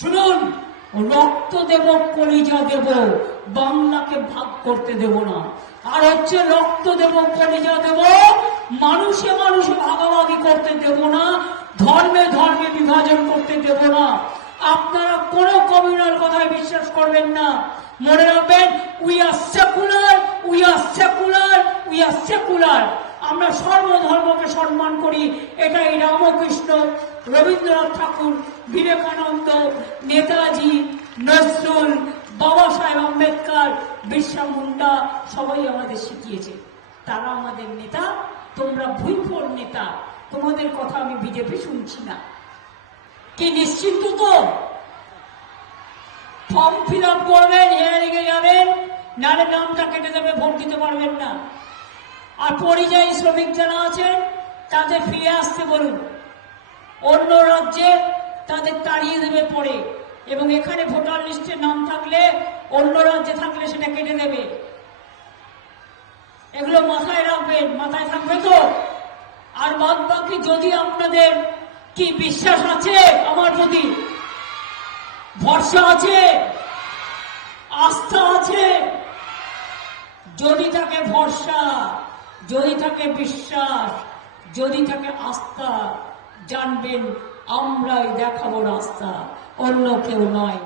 শুনুন, রক্ত দেব, কলিজা দেব, বাংলাকে ভাগ করতে দেব না। আর হচ্ছে রক্ত দেব, কলিজা দেব, মানুষে মানুষে ভাগাভাগি করতে দেব না, ধর্মে ধর্মে বিভাজন করতে দেব না। আপনারা কোনো কমিউনাল কথায় বিশ্বাস করবেন না। মনে রাখবেন, we are secular, we are secular, we are secular. আমরা সর্বধর্মকে সম্মান করি। এটাই রামকৃষ্ণ, রবীন্দ্রনাথ ঠাকুর, বিবেকানন্দ, নেতাজি, নজরুল, বাবা সাহেব আম্বেদকর, বিরসা মুন্ডা সবাই আমাদের শিখিয়েছে। তারা আমাদের নেতা, তোমরা ভুইফোর নেতা। তোমাদের কথা আমি বিজেপি শুনছি না। কি নিশ্চিন্ত তো? ফর্ম ফিল আপ করবেন, হিয়ারিং এ যাবেন, নারে নামটা কেটে দেবে, ভোট দিতে পারবেন না। আর পরিযায়ী শ্রমিক যারা আছেন তাদের ফিরে আসতে বলুন। অন্য রাজ্যে তাদের তাড়িয়ে দেবে পরে, এবং এখানে ভোটার লিস্টে নাম থাকলে, অন্য রাজ্যে থাকলে সেটা কেটে দেবে। এগুলো মাথায় রাখবেন, মাথায় থাকবে তো? আর বাদ বাকি যদি আপনাদের কি বিশ্বাস আছে আমার প্রতি, ভরসা আছে, আস্থা আছে, যদি থাকে ভরসা, যদি থাকে বিশ্বাস, যদি থাকে আস্থা, জানবেন আমরাই দেখাবো রাস্তা, অন্য কেউ নয়।